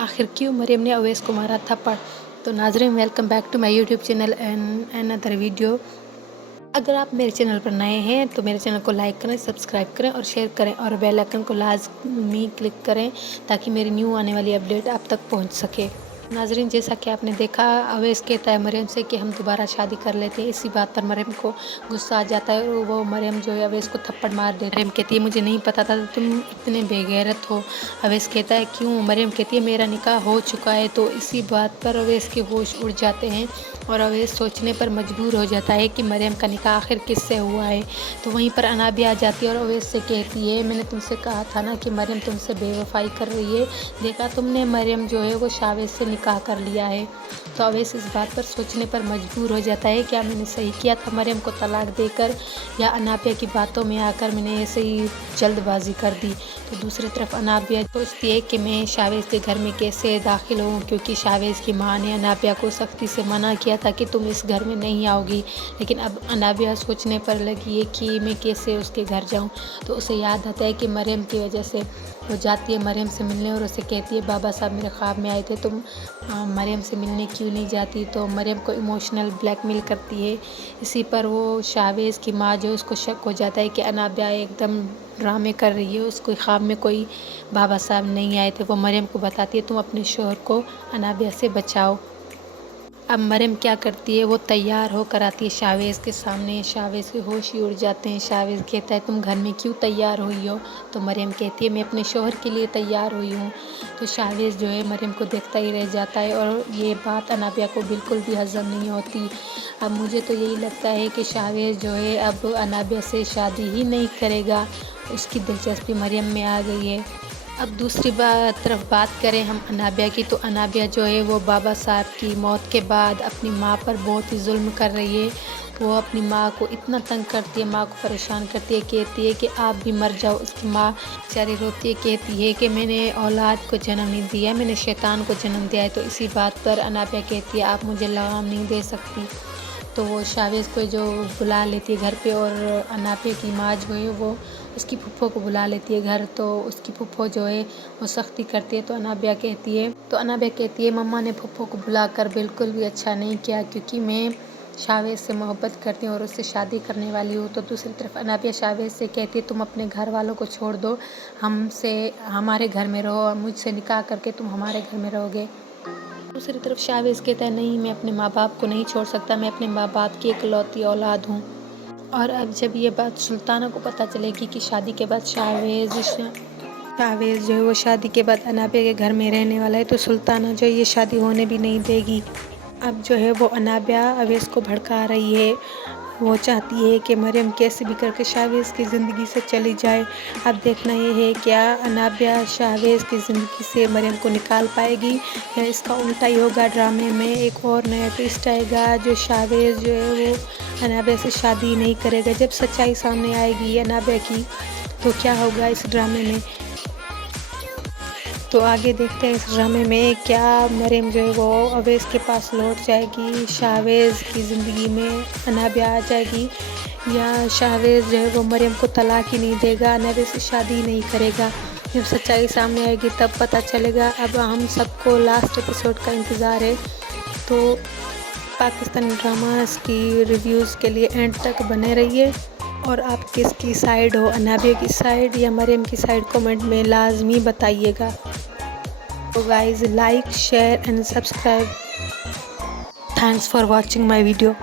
आखिर क्यों मरियम ने अवैस को मारा थप्पड़। तो नाज़रीन, welcome back to my YouTube channel and another video. अगर आप मेरे चैनल पर नए हैं तो मेरे चैनल को लाइक करें, सब्सक्राइब करें और शेयर करें और बेल आइकन को लाजमी क्लिक करें ताकि मेरी न्यू आने वाली अपडेट आप तक पहुंच सके। नाज़रीन, जैसा कि आपने देखा, अवैस कहता है मरियम से कि हम दोबारा शादी कर लेते हैं। इसी बात पर मरियम को गुस्सा आ जाता है और वो मरियम जो है अवैस को थप्पड़ मार देती है। मरियम कहती है मुझे नहीं पता था तुम इतने बेगैरत हो। अवैस कहता है क्यों? मरियम कहती है मेरा निकाह हो चुका है। तो इसी बात पर अवैस के होश उड़ जाते हैं और अवैस सोचने पर मजबूर हो जाता है कि मरियम का निकाह आखिर किससे हुआ है। तो वहीं पर अना भी आ जाती है और अवैस से कहती है मैंने तुमसे कहा था ना कि मरियम तुमसे बेवफाई कर रही है, देखा तुमने, मरियम जो है वो शावेज से निकाह कर लिया है। तो अवैस इस बात पर सोचने पर मजबूर हो जाता है क्या मैंने सही किया था मरियम को तलाक देकर, या अनाबिया की बातों में आकर मैंने ऐसे ही जल्दबाजी कर दी। तो दूसरी तरफ अनाबिया सोचती है कि मैं शावेज के घर में कैसे दाखिल हूँ, क्योंकि शावेज की माँ ने अनाबिया को सख्ती से मना किया था कि तुम इस घर में नहीं आओगी। लेकिन अब अनाबिया सोचने पर लगी है कि मैं कैसे उसके घर जाऊँ। तो उसे याद आता है कि मरियम की वजह से वो जाती है मरियम से मिलने और उसे कहती है बाबा साहब मेरे ख्वाब में आए थे, तुम मरियम से मिलने क्यों नहीं जाती। तो मरियम को इमोशनल ब्लैकमेल करती है। इसी पर वो शावेज की माँ जो उसको शक हो जाता है कि अनाबिया एकदम ड्रामे कर रही है, उसको ख्वाब में कोई बाबा साहब नहीं आए थे। वो मरियम को बताती है तुम अपने शोहर को अनाबिया से बचाओ। अब मरियम क्या करती है, वो तैयार होकर आती है शावेज के सामने। शावेज के होश ही उड़ जाते हैं। शावेज कहता है तुम घर में क्यों तैयार हुई हो। तो मरियम कहती है मैं अपने शोहर के लिए तैयार हुई हूँ। तो शावेज जो है मरियम को देखता ही रह जाता है और ये बात अनाबिया को बिल्कुल भी हज़म नहीं होती। अब मुझे तो यही लगता है कि शावेज जो है अब अनाबिया से शादी ही नहीं करेगा, उसकी दिलचस्पी मरियम में आ गई है। अब दूसरी तरफ बात करें हम अनाबिया की, तो अनाबिया जो है वो बाबा साहब की मौत के बाद अपनी माँ पर बहुत ही जुल्म कर रही है। वो अपनी माँ को इतना तंग करती है, माँ को परेशान करती है, कहती है कि आप भी मर जाओ। उसकी माँ बेचारी रोती है, कहती है कि मैंने औलाद को जन्म नहीं दिया, मैंने शैतान को जन्म दिया है। तो इसी बात पर अनाबिया कहती है आप मुझे लगाम नहीं दे सकती। तो वो शावेज को जो बुला लेती है घर पे और अनाबिया की माँ जो है वो उसकी फुफ्फो को बुला लेती है घर। तो उसकी फुफ्फो जो है वो सख्ती करती है। तो अनाबिया कहती है मम्मा ने फुफ्फो को बुलाकर बिल्कुल भी अच्छा नहीं किया, क्योंकि मैं शावेज से मोहब्बत करती हूँ और उससे शादी करने वाली हूँ। तो दूसरी तरफ अनाबिया शावेज से कहती है तुम अपने घर वालों को छोड़ दो, हमसे हमारे घर में रहो और मुझसे निकाह करके तुम हमारे घर में रहोगे। दूसरी तरफ शावेज कहता है नहीं, मैं अपने माँ बाप को नहीं छोड़ सकता, मैं अपने माँ बाप की इकलौती औलाद हूँ। और अब जब ये बात सुल्ताना को पता चलेगी कि शादी के बाद शावेज जो है वो शादी के बाद अनाबिया के घर में रहने वाला है, तो सुल्ताना जो है ये शादी होने भी नहीं देगी। अब जो है वो अनाबिया अवैस को भड़का रही है। वो चाहती है कि मरियम कैसे भी करके शावेज की ज़िंदगी से चली जाए। अब देखना ये है क्या अनाबिया शावेज की ज़िंदगी से मरियम को निकाल पाएगी या इसका उल्टा ही होगा। ड्रामे में एक और नया ट्विस्ट आएगा जो शावेज जो है वो अनाबिया से शादी नहीं करेगा। जब सच्चाई सामने आएगी अनाबिया की तो क्या होगा इस ड्रामे में, तो आगे देखते हैं इस ड्रामे में क्या मरियम जो है वो अवैस के पास लौट जाएगी, शावेज की ज़िंदगी में अनाबिया आ जाएगी, या शावेज जो है वो मरियम को तलाक ही नहीं देगा, अनाबिया से शादी ही नहीं करेगा। जब सच्चाई सामने आएगी तब पता चलेगा। अब हम सबको लास्ट एपिसोड का इंतज़ार है। तो पाकिस्तानी ड्रामास की रिव्यूज़ के लिए एंड तक बने रहिए। और आप किसकी साइड हो, अनाबिया की साइड या मरियम की साइड, कमेंट में लाजमी बताइएगा। तो guys, like, share and subscribe. Thanks for watching my video.